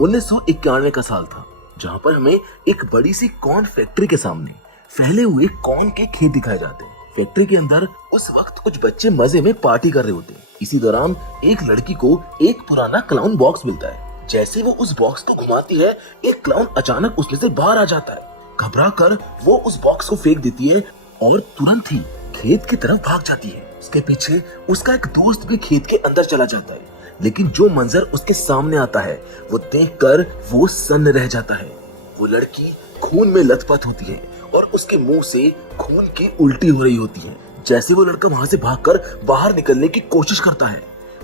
1991 का साल था, जहाँ पर हमें एक बड़ी सी कॉर्न फैक्ट्री के सामने फैले हुए कॉर्न के खेत दिखाए जाते हैं। फैक्ट्री के अंदर उस वक्त कुछ बच्चे मजे में पार्टी कर रहे होते हैं। इसी दौरान एक लड़की को एक पुराना क्लाउन बॉक्स मिलता है। जैसे वो उस बॉक्स को घुमाती है, एक क्लाउन अचानक उसमें से बाहर आ जाता है। घबरा कर वो उस बॉक्स को फेंक देती है और तुरंत ही खेत की तरफ भाग जाती है। उसके पीछे उसका एक दोस्त भी खेत के अंदर चला जाता है, लेकिन जो मंजर उसके सामने आता है वो देखकर वो सन्न रह जाता है। वो लड़की खून में लथपथ होती है और उसके मुंह से खून की उल्टी हो रही होती है। जैसे वो लड़का वहां से भागकर बाहर निकलने की कोशिश करता है,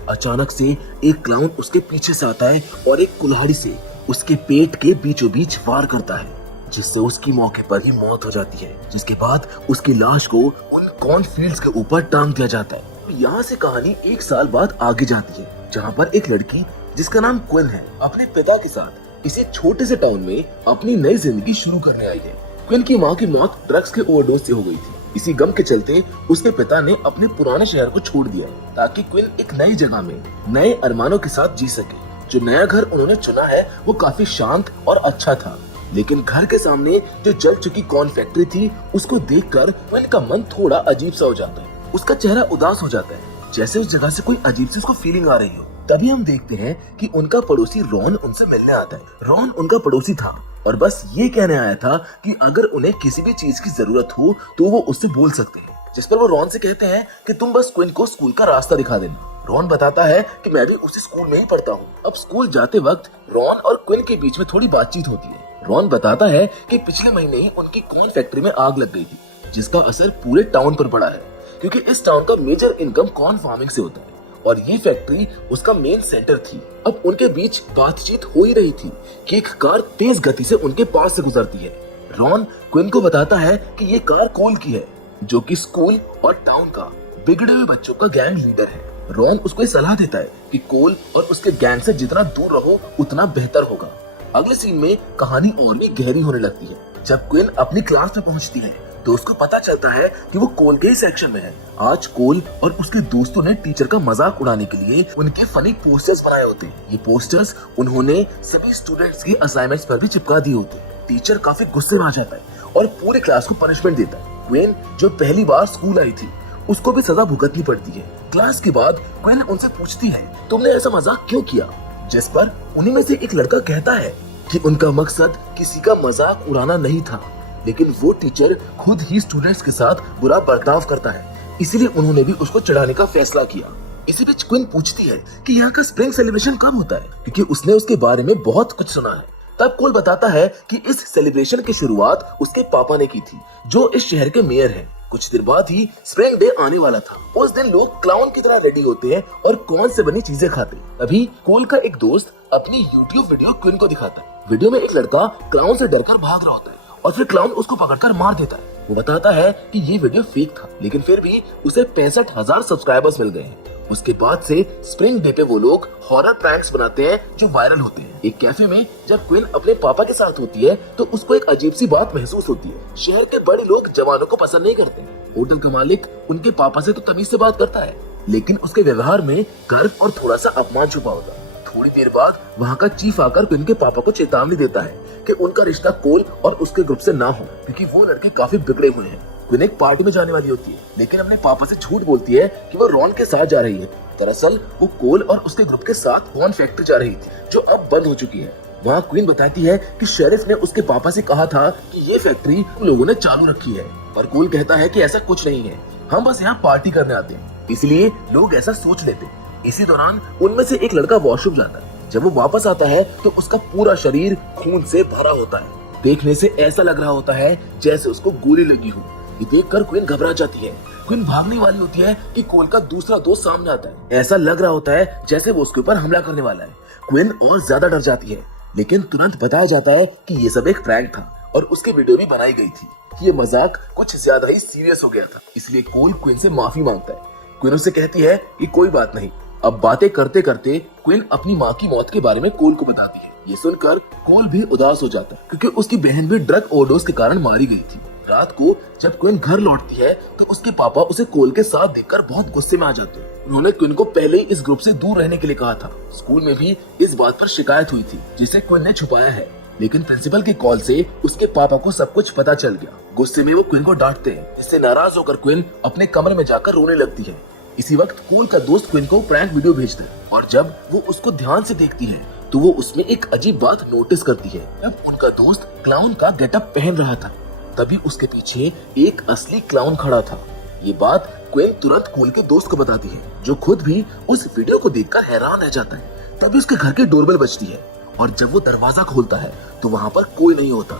अचानक से एक क्लाउन उसके पीछे से आता है और एक कुल्हाड़ी से उसके पेट के बीचों बीच वार करता है, जिससे उसकी मौके पर ही मौत हो जाती है। जिसके बाद उसकी लाश को उन कॉर्नफील्ड्स के ऊपर टांग दिया जाता है। यहाँ से कहानी एक साल बाद आगे जाती है, जहाँ पर एक लड़की जिसका नाम क्विन है अपने पिता के साथ इसी छोटे से टाउन में अपनी नई जिंदगी शुरू करने आई है। क्विन की माँ की मौत ड्रग्स के ओवरडोज से हो गई थी। इसी गम के चलते उसके पिता ने अपने पुराने शहर को छोड़ दिया ताकि क्विन एक नई जगह में नए अरमानों के साथ जी सके। जो नया घर उन्होंने चुना है वो काफी शांत और अच्छा था, लेकिन घर के सामने जो जल चुकी कॉर्न फैक्ट्री थी उसको देखकर क्विन का मन थोड़ा अजीब सा हो जाता है। उसका चेहरा उदास हो जाता है, जैसे उस जगह से कोई अजीब सी उसको फीलिंग आ रही हो। तभी हम देखते हैं कि उनका पड़ोसी रॉन उनसे मिलने आता है। रॉन उनका पड़ोसी था और बस ये कहने आया था कि अगर उन्हें किसी भी चीज की जरूरत हो तो वो उससे बोल सकते हैं। जिस पर वो रॉन से कहते हैं कि तुम बस क्विन को स्कूल का रास्ता दिखा देना। रॉन बताता है कि मैं भी उसी स्कूल में ही पढ़ता हूँ। अब स्कूल जाते वक्त रॉन और क्विन के बीच में थोड़ी बातचीत होती है। रॉन बताता है कि पिछले महीने ही उनकी कॉर्न फैक्ट्री में आग लग गई थी, जिसका असर पूरे टाउन पर पड़ा है, क्योंकि इस टाउन का मेजर इनकम कॉर्न फार्मिंग से होता है और ये फैक्ट्री उसका मेन सेंटर थी। अब उनके बीच बातचीत हो ही रही थी कि एक कार तेज गति से उनके पास से गुजरती है। रॉन क्विन को बताता है कि ये कार कोल की है, जो कि स्कूल और टाउन का बिगड़े हुए बच्चों का गैंग लीडर है। रॉन उसको ये सलाह देता है कि कोल और उसके गैंग से जितना दूर रहो उतना बेहतर होगा। अगले सीन में कहानी और भी गहरी होने लगती है। जब क्विन अपनी क्लास में पहुंचती है तो उसको पता चलता है कि वो कोल के ही सेक्शन में है। आज कोल और उसके दोस्तों ने टीचर का मजाक उड़ाने के लिए उनके फनी पोस्टर्स बनाए होते हैं। ये पोस्टर्स उन्होंने सभी स्टूडेंट्स की असाइनमेंट्स पर भी चिपका दिए होते हैं। टीचर काफी गुस्से में आ जाता है और पूरी क्लास को पनिशमेंट देता है। क्विन जो पहली बार स्कूल आई थी उसको भी सजा भुगतनी पड़ती है। क्लास के बाद क्विन उनसे पूछती है, तुमने ऐसा मजाक क्यों किया? जिस पर उन्हीं में से एक लड़का कहता है कि उनका मकसद किसी का मजाक उड़ाना नहीं था, लेकिन वो टीचर खुद ही स्टूडेंट्स के साथ बुरा बर्ताव करता है, इसलिए उन्होंने भी उसको चिढ़ाने का फैसला किया। इसी बीच क्विन पूछती है कि यहाँ का स्प्रिंग सेलिब्रेशन कब होता है, क्योंकि उसने उसके बारे में बहुत कुछ सुना है। तब कोल बताता है कि इस सेलिब्रेशन की शुरुआत उसके पापा ने की थी, जो इस शहर के मेयर हैं। कुछ देर बाद ही स्प्रिंग डे आने वाला था। उस दिन लोग क्लाउन की तरह रेडी होते हैं और कॉर्न से बनी चीजें खाते हैं। तभी कोल का एक दोस्त अपनी यूट्यूब वीडियो क्विन को दिखाता है। वीडियो में एक लड़का क्लाउन से डरकर भाग रहा होता है और फिर क्लाउन उसको पकड़कर मार देता है। वो बताता है कि ये वीडियो फेक था, लेकिन फिर भी उसे 65,000 सब्सक्राइबर्स मिल गए हैं। उसके बाद से स्प्रिंग डे पे वो लोग हॉरर प्रैंक्स बनाते हैं जो वायरल होते हैं। एक कैफे में जब क्विन अपने पापा के साथ होती है तो उसको एक अजीब सी बात महसूस होती है। शहर के बड़े लोग जवानों को पसंद नहीं करते। होटल का मालिक उनके पापा से तो तमीज से बात करता है, लेकिन उसके व्यवहार में गर्व और थोड़ा सा अपमान छुपा होता है। थोड़ी देर बाद वहाँ का चीफ आकर क्विन के पापा को चेतावनी देता है कि उनका रिश्ता कोल और उसके ग्रुप से ना हो, क्योंकि वो लड़के काफी बिगड़े हुए हैं। क्विन एक पार्टी में जाने वाली होती है, लेकिन अपने पापा से झूठ बोलती है कि वो रॉन के साथ जा रही है। दरअसल वो कोल और उसके ग्रुप के साथ कॉर्न फैक्ट्री जा रही थी, जो अब बंद हो चुकी है। वहाँ क्वीन बताती है कि शेरिफ ने उसके पापा से कहा था कि ये फैक्ट्री उन लोगों ने चालू रखी है, पर कोल कहता है कि ऐसा कुछ नहीं है, हम बस यहाँ पार्टी करने आते हैं, इसलिए लोग ऐसा सोच लेते। इसी दौरान उनमें से एक लड़का वॉशरूम जाता है। जब वो वापस आता है तो उसका पूरा शरीर खून से भरा होता है। देखने से ऐसा लग रहा होता है जैसे उसको गोली लगी हो। ये देखकर क्वीन घबरा जाती है। क्वीन भागने वाली होती है कि कोल का दूसरा दोस्त सामने आता है। ऐसा लग रहा होता है जैसे वो उसके ऊपर हमला करने वाला है। क्वीन और ज्यादा डर जाती है, लेकिन तुरंत बताया जाता है कि ये सब एक प्रैंक था और उसकी वीडियो भी बनाई गई थी। ये मजाक कुछ ज्यादा ही सीरियस हो गया था, इसलिए कोल क्वीन से माफी मांगता है। क्वीन उससे कहती है कि कोई बात नहीं। अब बातें करते करते क्वीन अपनी माँ की मौत के बारे में कोल को बताती है। ये सुनकर कोल भी उदास हो जाता है, क्योंकि उसकी बहन भी ड्रग ओवरडोज के कारण मारी गई थी। रात को जब क्विन घर लौटती है तो उसके पापा उसे कोल के साथ देखकर बहुत गुस्से में आ जाते हैं। उन्होंने क्विन को पहले ही इस ग्रुप से दूर रहने के लिए कहा था। स्कूल में भी इस बात पर शिकायत हुई थी जिसे क्विन ने छुपाया है, लेकिन प्रिंसिपल के कॉल से उसके पापा को सब कुछ पता चल गया। गुस्से में वो क्विन को डांटते हैं, इससे नाराज होकर क्विन अपने कमरे में जाकर रोने लगती है। इसी वक्त कोल का दोस्त क्विन को प्रैंक वीडियो भेजता है और जब वो उसको ध्यान से देखती है तो वो उसमें एक अजीब बात नोटिस करती है। जब उनका दोस्त क्लाउन का गेटअप पहन रहा था तभी उसके पीछे एक असली क्लाउन खड़ा था। ये बात क्विन तुरंत कोल के दोस्त को बताती है, जो खुद भी उस वीडियो को देखकर हैरान रह जाता है। तभी उसके घर की डोरबेल बजती है और जब वो दरवाजा खोलता है तो वहाँ पर कोई नहीं होता,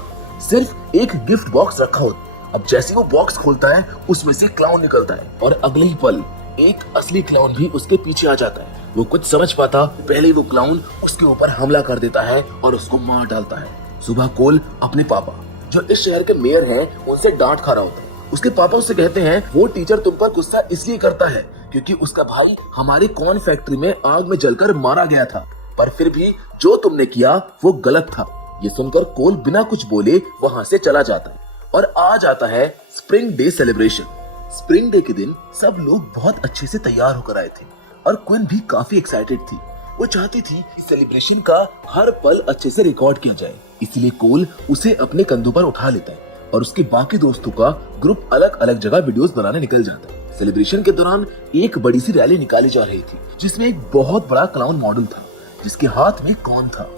सिर्फ एक गिफ्ट बॉक्स रखा होता। अब जैसे वो बॉक्स खोलता है उसमें से क्लाउन निकलता है और अगले ही पल एक असली क्लाउन भी उसके पीछे आ जाता है। वो कुछ समझ पाता पहले ही वो क्लाउन उसके ऊपर हमला कर देता है और उसको मार डालता है। सुबह कोल अपने पापा, जो इस शहर के मेयर हैं, उनसे डांट खा रहा होता है। उसके पापा उससे कहते हैं वो टीचर तुम पर गुस्सा इसलिए करता है क्योंकि उसका भाई हमारी कॉर्न फैक्ट्री में आग में जलकर मारा गया था, पर फिर भी जो तुमने किया वो गलत था। ये सुनकर कोल बिना कुछ बोले वहाँ से चला जाता है और आ जाता है spring day celebration. Spring day के दिन सब लोग बहुत अच्छे से तैयार होकर आए थे और क्विन भी काफी एक्साइटेड थी। वो चाहती थी कि सेलिब्रेशन का हर पल अच्छे से रिकॉर्ड किया जाए, इसलिए कोल उसे अपने कंधों पर उठा लेता है और उसके बाकी दोस्तों का ग्रुप अलग अलग जगह वीडियोस बनाने निकल जाता है। सेलिब्रेशन के दौरान एक बड़ी सी रैली निकाली जा रही थी जिसमें एक बहुत बड़ा क्लाउन मॉडल था जिसके हाथ में कॉर्न था।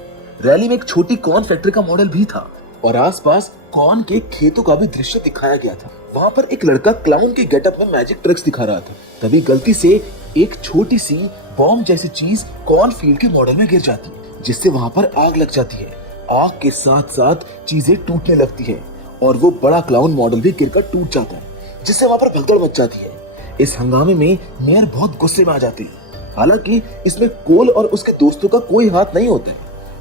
रैली में एक छोटी कॉर्न फैक्ट्री का मॉडल भी था और आसपास कॉर्न के खेतों का भी दृश्य दिखाया गया था। वहाँ पर एक लड़का क्लाउन के गेटअप में मैजिक ट्रिक्स दिखा रहा था। तभी गलती से एक छोटी सी बॉम्ब जैसी चीज कॉर्न फील्ड के मॉडल में गिर जाती है, जिससे वहाँ पर आग लग जाती है। आग के साथ साथ चीजें टूटने लगती है और वो बड़ा क्लाउन मॉडल भी गिरकर टूट जाता है, जिससे वहाँ पर भगदड़ मच जाती है। इस हंगामे में मेयर बहुत गुस्से में आ जाती है। हालांकि इसमें कोल और उसके दोस्तों का कोई हाथ नहीं होता है,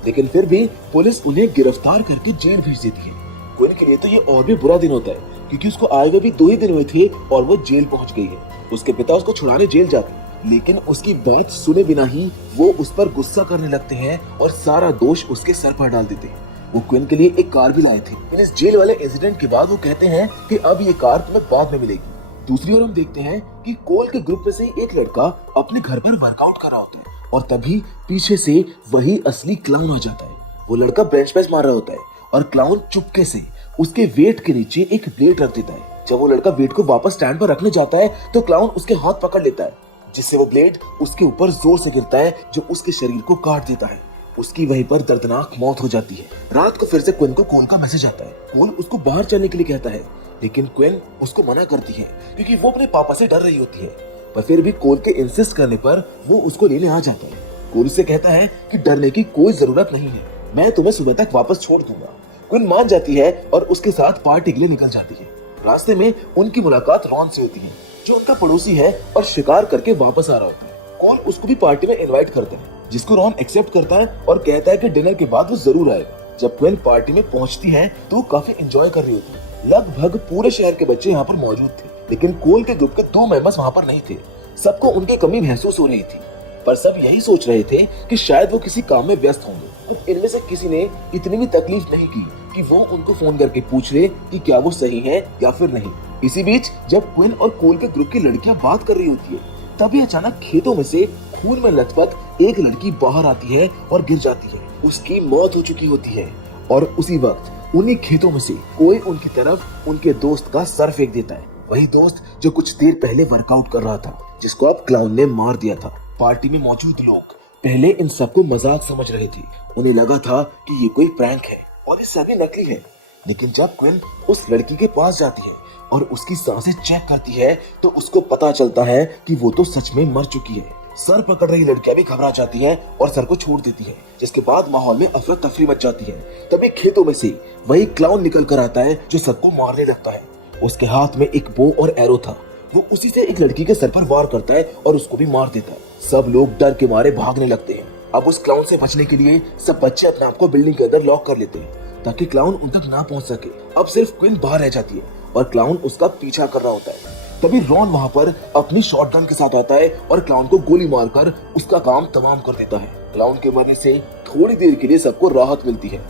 लेकिन फिर भी पुलिस उन्हें गिरफ्तार करके जेल भेज देती है। क्विन के लिए तो ये और भी बुरा दिन होता है क्योंकि उसको आए हुए भी 2 ही दिन हुए थे और वो जेल पहुंच गई है। उसके पिता उसको छुड़ाने जेल जाते हैं, लेकिन उसकी बात सुने बिना ही वो उस पर गुस्सा करने लगते हैं और सारा दोष उसके सर पर डाल देते हैं। वो क्विन के लिए एक कार भी लाए थे, लेकिन इस जेल वाले इंसिडेंट के बाद वो कहते हैं कि अब ये कार तुम्हें बाद में मिलेगी। दूसरी ओर हम देखते हैं कि कोल के ग्रुप में से एक लड़का अपने घर पर वर्कआउट कर रहा होता है और तभी पीछे से वही असली क्लाउन आ जाता है। वो लड़का बेंच प्रेस मार रहा होता है और क्लाउन चुपके से उसके वेट के नीचे एक ब्लेड रख देता है। जब वो लड़का वेट को वापस स्टैंड पर रखने जाता है तो क्लाउन उसके हाथ पकड़ लेता है, जिससे वो ब्लेड उसके ऊपर जोर से गिरता है जो उसके शरीर को काट देता है। उसकी वहीं पर दर्दनाक मौत हो जाती है। रात को फिर से क्विन को कोल का मैसेज आता है। कोल उसको बाहर चलने के लिए कहता है, लेकिन क्विन उसको मना करती है क्योंकि वो अपने पापा से डर रही होती है। पर फिर भी कोल के इंसिस्ट करने पर वो उसको लेने आ जाता है। कोल से कहता है कि डरने की कोई जरूरत नहीं है, मैं तुम्हें सुबह तक वापस छोड़ दूंगा। क्विन मान जाती है और उसके साथ पार्टी के लिए निकल जाती है। रास्ते में उनकी मुलाकात रॉन से होती है, जो उनका पड़ोसी है और शिकार करके वापस आ रहा होता है। कोल उसको भी पार्टी में इनवाइट करते हैं, जिसको रॉन एक्सेप्ट करता है और कहता है कि डिनर के बाद वो जरूर आएगा। जब क्विन पार्टी में पहुंचती है तो काफी एंजॉय कर रही होती है। लगभग पूरे शहर के बच्चे यहाँ पर मौजूद थे, लेकिन कोल के ग्रुप के 2 मेंबर्स वहाँ पर नहीं थे। सबको उनकी कमी महसूस हो रही थी, पर सब यही सोच रहे थे कि शायद वो किसी काम में व्यस्त होंगे। कुछ इनमें से किसी ने इतनी भी तकलीफ नहीं की कि वो उनको फोन करके पूछ ले कि क्या वो सही है या फिर नहीं। इसी बीच जब क्विन और कोल के ग्रुप की लड़कियां बात कर रही होती है, तभी अचानक खेतों में से खून में लथपथ एक लड़की बाहर आती है और गिर जाती है। उसकी मौत हो चुकी होती है और उसी वक्त उन्हीं खेतों में से कोई उनकी तरफ उनके दोस्त का सर फेंक देता है। वही दोस्त जो कुछ देर पहले वर्कआउट कर रहा था, जिसको अब क्लाउन ने मार दिया था। पार्टी में मौजूद लोग पहले इन सबको मजाक समझ रहे थे। उन्हें लगा था कि ये कोई प्रैंक है और ये सभी नकली है। लेकिन जब क्विन उस लड़की के पास जाती है और उसकी सांसें चेक करती है तो उसको पता चलता है कि वो तो सच में मर चुकी है। सर पकड़ रही लड़कियां भी घबरा जाती है और सर को छोड़ देती है, जिसके बाद माहौल में अफरा तफरी मच जाती है। तभी खेतों में से वही क्लाउन निकल कर आता है जो सबको मारने लगता है। उसके हाथ में एक बो और एरो था। वो उसी से एक लड़की के सर पर वार करता है और उसको भी मार देता है। सब लोग डर के मारे भागने लगते हैं। अब उस क्लाउन से बचने के लिए सब बच्चे अपने आप को बिल्डिंग के अंदर लॉक कर लेते हैं ताकि क्लाउन उन तक ना पहुंच सके। अब सिर्फ क्विन बाहर रह जाती है और क्लाउन उसका पीछा कर रहा होता है। तभी रॉन वहाँ पर अपनी शॉटगन के साथ आता है और क्लाउन को गोली मारकर उसका काम तमाम कर देता है। क्लाउन के मरने से थोड़ी देर के लिए सबको राहत मिलती है,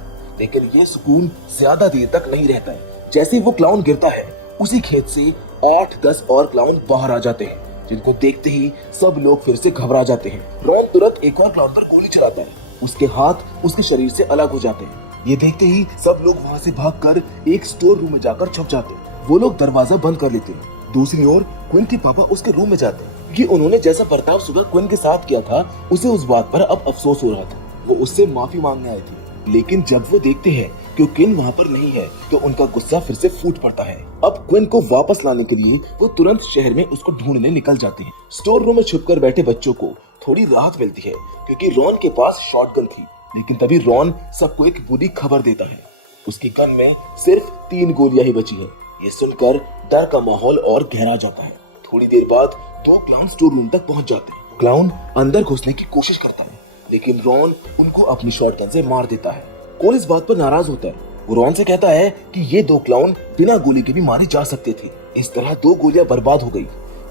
लेकिन ये सुकून ज्यादा देर तक नहीं रहता है जैसे ही वो क्लाउन गिरता है उसी खेत से 8-10 और क्लाउन बाहर आ जाते हैं, जिनको देखते ही सब लोग फिर से घबरा जाते हैं। रॉन तुरंत एक और क्लाउन पर गोली चलाता है, उसके हाथ उसके शरीर से अलग हो जाते हैं। ये देखते ही सब लोग वहाँ से भागकर एक स्टोर रूम में जाकर छुप जाते हैं। वो लोग दरवाजा बंद कर लेते हैं। दूसरी ओर क्विन के पापा उसके रूम में जाते हैं कि उन्होंने जैसा बर्ताव सुबह क्विन के साथ किया था उसे उस बात पर अब अफसोस हो रहा था। वो उससे माफी मांगने आए थे, लेकिन जब वो देखते हैं कि क्विन वहाँ पर नहीं है तो उनका गुस्सा फिर से फूट पड़ता है। अब क्विन को वापस लाने के लिए वो तुरंत शहर में उसको ढूंढने निकल जाते हैं। स्टोर रूम में छुपकर बैठे बच्चों को थोड़ी राहत मिलती है क्योंकि रॉन के पास शॉटगन थी, लेकिन तभी रॉन सबको एक बुरी खबर देता है। उसकी गन में सिर्फ 3 गोलियां ही बची है। ये सुनकर डर का माहौल और गहरा जाता है। थोड़ी देर बाद 2 क्लाउन स्टोर रूम तक पहुंच जाते हैं। क्लाउन अंदर घुसने की कोशिश करता है, लेकिन रॉन उनको अपनी शॉटगन से मार देता है। कोल इस बात पर नाराज होता है। वो रॉन से कहता है कि ये 2 क्लाउन बिना गोली के भी मारे जा सकते थे। इस तरह 2 गोलियां बर्बाद हो गई।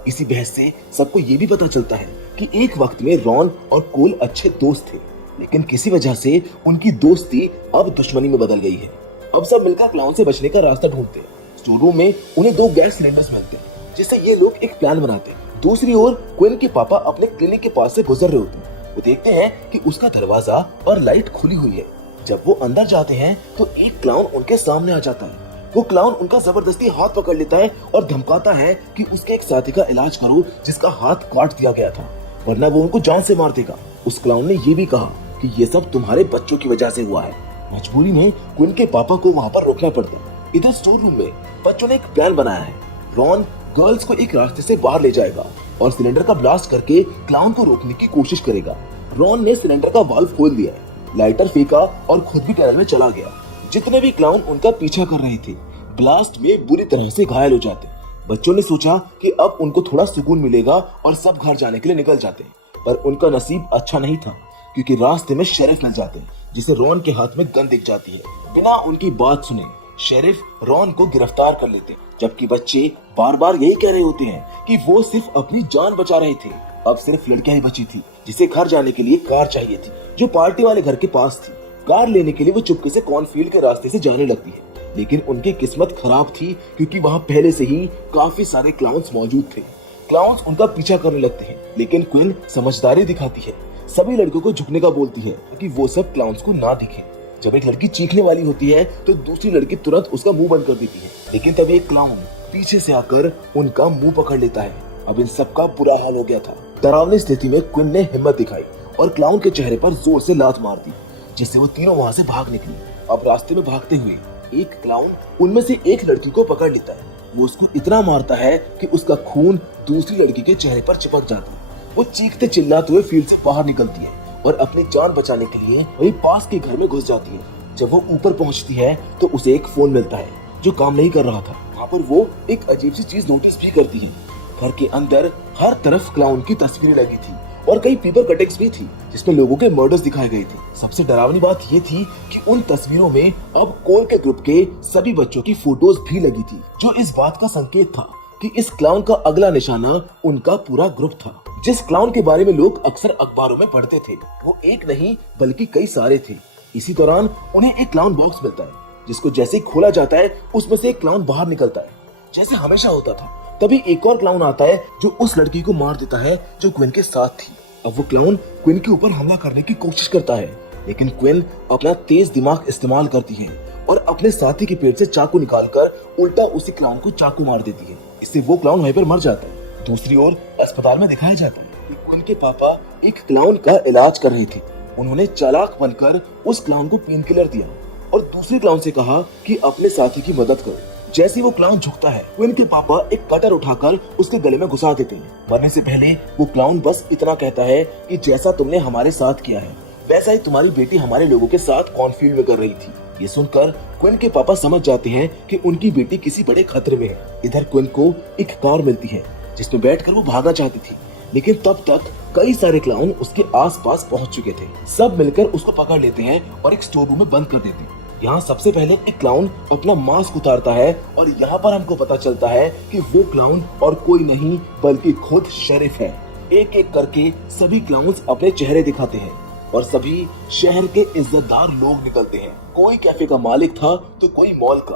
इसी बहस से सबको ये भी पता चलता है कि एक वक्त में रॉन और कोल अच्छे दोस्त थे, लेकिन किसी वजह से उनकी दोस्ती अब दुश्मनी में बदल गई है। अब सब मिलकर क्लाउन से बचने का रास्ता ढूंढते हैं। स्टोर रूम में उन्हें 2 गैस सिलेंडर्स मिलते हैं, जिससे ये लोग एक प्लान बनाते हैं। दूसरी ओर क्विन के पापा अपने क्लिनिक के पास से गुजर रहे होते हैं। वो देखते हैं कि उसका दरवाजा और लाइट खुली हुई है। जब वो अंदर जाते हैं तो एक क्लाउन उनके सामने आ जाता है। वो क्लाउन उनका जबरदस्ती हाथ पकड़ लेता है और धमकाता है कि उसके एक साथी का इलाज करो जिसका हाथ काट दिया गया था, वरना वो उनको जान से मार देगा। उस क्लाउन ने ये भी कहा कि ये सब तुम्हारे बच्चों की वजह से हुआ है। मजबूरी में क्विन के पापा को वहाँ पर रोकना पड़ता है। इधर स्टोर रूम में बच्चों ने एक प्लान बनाया है। रॉन गर्ल्स को एक रास्ते से बाहर ले जाएगा और सिलेंडर का ब्लास्ट करके क्लाउन को रोकने की कोशिश करेगा। रॉन ने सिलेंडर का वाल्व खोल दिया है, लाइटर फेंका और खुद भी टनल में चला गया। जितने भी क्लाउन उनका पीछा कर रहे थे ब्लास्ट में बुरी तरह से घायल हो जाते। बच्चों ने सोचा कि अब उनको थोड़ा सुकून मिलेगा और सब घर जाने के लिए निकल जाते, पर उनका नसीब अच्छा नहीं था क्योंकि रास्ते में शेरिफ मिल जाते हैं, जिसे रॉन के हाथ में गन दिख जाती है। बिना उनकी बात सुने शेरिफ रॉन को गिरफ्तार कर लेते हैं, जबकि बच्चे बार बार यही कह रहे होते हैं कि वो सिर्फ अपनी जान बचा रहे थे। अब सिर्फ लड़कियां ही बची थी जिसे घर जाने के लिए कार चाहिए थी, जो पार्टी वाले घर के पास थी। कार लेने के लिए वो चुपके से कॉर्नफील्ड के रास्ते से जाने लगती है, लेकिन उनकी किस्मत खराब थी क्योंकि वहाँ पहले से ही काफी सारे क्लाउन्स मौजूद थे। क्लाउन्स उनका पीछा करने लगते हैं, लेकिन क्विन समझदारी दिखाती है। सभी लड़कियों को झुकने का बोलती है कि वो सब क्लाउन्स को ना दिखे। जब एक लड़की चीखने वाली होती है तो दूसरी लड़की तुरंत उसका मुंह बंद कर देती है, लेकिन तभी एक क्लाउन पीछे से आकर उनका मुंह पकड़ लेता है। अब इन सबका बुरा हाल हो गया था। डरावनी स्थिति में क्विन ने हिम्मत दिखाई और क्लाउन के चेहरे पर जोर से लात मार दी, जिससे वो तीनों वहाँ से भाग निकली। अब रास्ते में भागते हुए एक क्लाउन उनमें से एक लड़की को पकड़ लेता है। वो उसको इतना मारता है कि उसका खून दूसरी लड़की के चेहरे पर चिपक जाता है। वो चीखते चिल्लाते हुए फील्ड से बाहर निकलती है और अपनी जान बचाने के लिए वही पास के घर में घुस जाती है। जब वो ऊपर पहुंचती है तो उसे एक फोन मिलता है जो काम नहीं कर रहा था। वहाँ पर वो एक अजीब सी चीज नोटिस भी करती है। घर के अंदर हर तरफ क्लाउन की तस्वीरें लगी थी और कई पेपर कटिंग्स भी थी जिसमें लोगों के मर्डर्स दिखाए गए थे। सबसे डरावनी बात ये थी कि उन तस्वीरों में अब कोल के ग्रुप के सभी बच्चों की फोटोज भी लगी थी, जो इस बात का संकेत था कि इस क्लाउन का अगला निशाना उनका पूरा ग्रुप था। जिस क्लाउन के बारे में लोग अक्सर अखबारों में पढ़ते थे वो एक नहीं बल्कि कई सारे थे। इसी दौरान उन्हें एक क्लाउन बॉक्स मिलता है, जिसको जैसे ही खोला जाता है उसमें से एक क्लाउन बाहर निकलता है, जैसे हमेशा होता था। तभी एक और क्लाउन आता है जो उस लड़की को मार देता है जो क्विन के साथ थी। अब वो क्लाउन क्विन के ऊपर हमला करने की कोशिश करता है, लेकिन क्विन अपना तेज दिमाग इस्तेमाल करती है और अपने साथी के पेट से चाकू निकालकर उल्टा उसी क्लाउन को चाकू मार देती है। इससे वो क्लाउन वहीं पर मर जाता है। दूसरी ओर अस्पताल में दिखाया जाता है कि क्विन के पापा एक क्लाउन का इलाज कर रहे थे। उन्होंने चालाक बनकर उस क्लाउन को पेन किलर दिया और दूसरे क्लाउन से कहा कि अपने साथी की मदद करो। जैसे वो क्लाउन झुकता है, क्विन के पापा एक कटर उठाकर उसके गले में घुसा देते हैं। मरने से पहले वो क्लाउन बस इतना कहता है कि जैसा तुमने हमारे साथ किया है वैसा ही तुम्हारी बेटी हमारे लोगों के साथ कॉर्नफील्ड में कर रही थी। ये सुनकर क्विन के पापा समझ जाते हैं कि उनकी बेटी किसी बड़े खतरे में है। इधर क्विन को एक कार मिलती है जिसमें बैठकर वो भागना चाहती थी, लेकिन तब तक कई सारे क्लाउन उसके आसपास पहुंच चुके थे। सब मिलकर उसको पकड़ लेते हैं और एक स्टोर रूम में बंद कर देते हैं। यहाँ सबसे पहले एक क्लाउन अपना मास्क उतारता है और यहाँ पर हमको पता चलता है कि वो क्लाउन और कोई नहीं बल्कि खुद शेरिफ है। एक एक करके सभी क्लाउन्स अपने चेहरे दिखाते हैं और सभी शहर के इज्जतदार लोग निकलते हैं। कोई कैफे का मालिक था तो कोई मॉल का,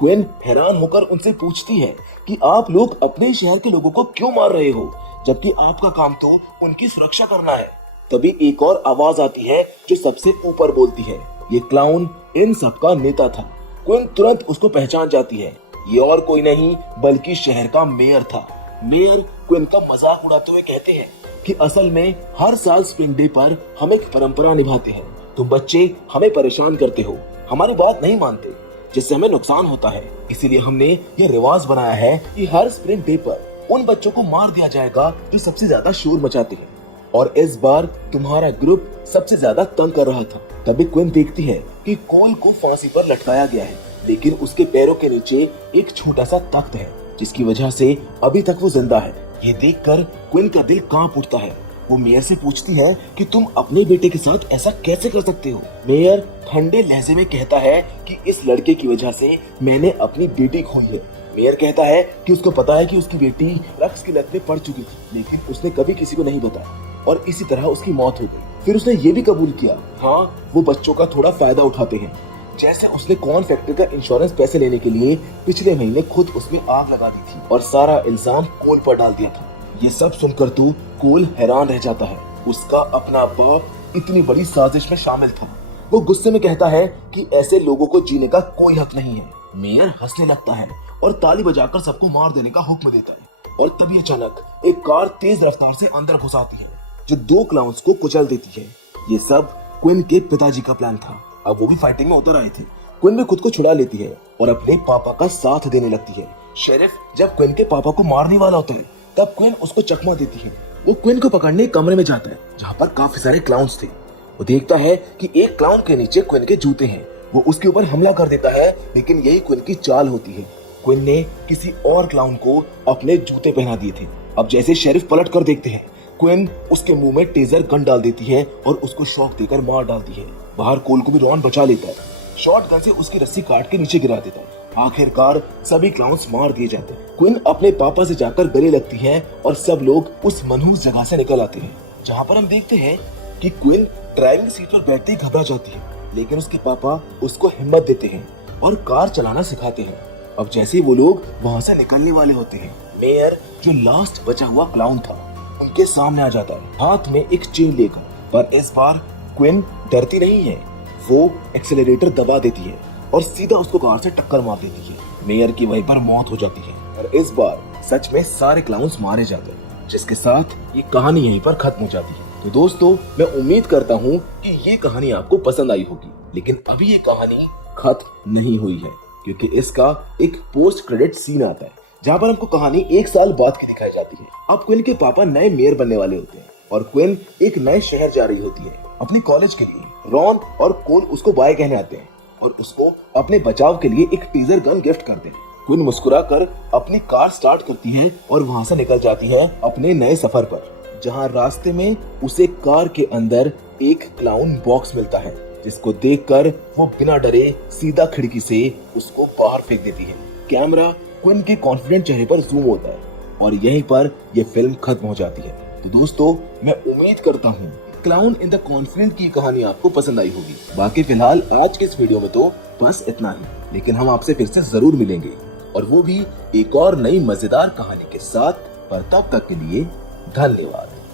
क्विन हैरान होकर उनसे पूछती है कि आप लोग अपने शहर के लोगों को क्यों मार रहे हो, जबकि आपका काम तो उनकी सुरक्षा करना है। तभी एक और आवाज आती है जो सबसे ऊपर बोलती है। ये क्लाउन इन सबका नेता था। क्विन तुरंत उसको पहचान जाती है। ये और कोई नहीं बल्कि शहर का मेयर था। मेयर क्विन का मजाक उड़ाते हुए कहते हैं कि असल में हर साल स्प्रिंग डे पर हम एक परंपरा निभाते हैं। तुम बच्चे हमें परेशान करते हो, हमारी बात नहीं मानते, जिससे हमें नुकसान होता है। इसीलिए हमने ये रिवाज बनाया है कि हर स्प्रिंग डे पर उन बच्चों को मार दिया जाएगा जो सबसे ज्यादा शोर मचाते हैं। और इस बार तुम्हारा ग्रुप सबसे ज्यादा तंग कर रहा था। तभी क्विन देखती है कि कोल को फांसी पर लटकाया गया है, लेकिन उसके पैरों के नीचे एक छोटा सा तख्त है, जिसकी वजह से अभी तक वो जिंदा है। ये देखकर क्विन का दिल कांप उठता है। वो मेयर से पूछती है कि तुम अपने बेटे के साथ ऐसा कैसे कर सकते हो। मेयर ठंडे लहजे में कहता है कि इस लड़के की वजह से मैंने अपनी बेटी खोई है। मेयर कहता है कि उसको पता है कि उसकी बेटी ड्रग्स की लत में पड़ चुकी थी, लेकिन उसने कभी किसी को नहीं बताया और इसी तरह उसकी मौत हो गई। फिर उसने ये भी कबूल किया, हाँ, वो बच्चों का थोड़ा फायदा उठाते हैं, जैसे उसने कॉर्न फैक्ट्री का इंश्योरेंस पैसे लेने के लिए पिछले महीने खुद उसमें आग लगा दी थी और सारा इल्जाम कोल पर डाल दिया था। ये सब सुनकर तो कोल हैरान रह जाता है। उसका अपना बाप इतनी बड़ी साजिश में शामिल था। वो गुस्से में कहता है कि ऐसे लोगों को जीने का कोई हक नहीं है। मेयर हंसने लगता है और ताली बजाकर सबको मार देने का हुक्म देता है। और तभी अचानक एक कार तेज रफ्तार से अंदर घुस आती है, जो 2 क्लाउन्स को कुचल देती है। ये सब क्विन के पिताजी का प्लान था। अब वो भी फाइटिंग में उतर आए थे। क्विन भी खुद को छुड़ा लेती है और अपने पापा का साथ देने लगती है। शेरिफ जब क्विन के पापा को मारने वाला होता है, तब क्विन उसको चकमा देती है। वो क्विन को पकड़ने कमरे में जाता है, जहाँ पर काफी सारे क्लाउन्स थे। वो देखता है कि एक क्लाउन के नीचे क्विन के जूते हैं। वो उसके ऊपर हमला कर देता है, लेकिन यही क्विन की चाल होती है। क्विन ने किसी और क्लाउन को अपने जूते पहना दिए थे। अब जैसे शेरिफ पलट कर देखते हैं, क्विन उसके मुंह में टेजर गन डाल देती है और उसको शॉक देकर मार डालती है। बाहर कोल को भी रॉन बचा लेता है। शॉटगन से उसकी रस्सी काट के नीचे गिरा देता है। आखिरकार सभी क्लाउन्स मार दिए जाते हैं। क्विन अपने पापा से जाकर गले लगती है और सब लोग उस मनहूस जगह से निकल आते हैं, जहाँ पर हम देखते हैं कि क्विन ड्राइविंग सीट पर बैठते ही घबरा जाती है, लेकिन उसके पापा उसको हिम्मत देते हैं और कार चलाना सिखाते हैं। अब जैसे ही वो लोग वहाँ से निकलने वाले होते हैं, मेयर जो लास्ट बचा हुआ क्लाउन था उनके सामने आ जाता है, हाथ में एक चेन लेकर। पर इस बार क्विन डरती नहीं है। वो एक्सेलरेटर दबा देती है और सीधा उसको कार से टक्कर मार देती है। मेयर की वहीं पर मौत हो जाती है और इस बार सच में सारे क्लाउन्स मारे जाते हैं, जिसके साथ ये कहानी यहीं पर खत्म हो जाती है। तो दोस्तों, मैं उम्मीद करता हूँ कि ये कहानी आपको पसंद आई होगी, लेकिन अभी ये कहानी खत्म नहीं हुई है, क्योंकि इसका एक पोस्ट क्रेडिट सीन आता है, जहाँ पर हमको कहानी 1 साल बाद की दिखाई जाती है। अब क्विन के पापा नए मेयर बनने वाले होते हैं और क्विन एक नए शहर जा रही होती है अपने कॉलेज के लिए। रॉन और कोल उसको बाय कहने आते हैं और उसको अपने बचाव के लिए एक टीजर गन गिफ्ट करते हैं। क्विन मुस्कुराकर अपनी कार स्टार्ट करती है और वहाँ से निकल जाती है अपने नए सफर पर, जहाँ रास्ते में उसे कार के अंदर एक क्लाउन बॉक्स मिलता है, जिसको देखकर वो बिना डरे सीधा खिड़की से उसको बाहर फेंक देती है। कैमरा क्विन के कॉन्फिडेंट चेहरे पर जूम होता है और यहीं पर यह फिल्म खत्म हो जाती है। तो दोस्तों, मैं उम्मीद करता हूँ क्लाउन इन द कॉन्फिडेंट की कहानी आपको पसंद आई होगी। बाकी फिलहाल आज के इस वीडियो में तो बस इतना ही, लेकिन हम आपसे फिर से जरूर मिलेंगे, और वो भी एक और नई मजेदार कहानी के साथ। पर तब तक के लिए धन्यवाद।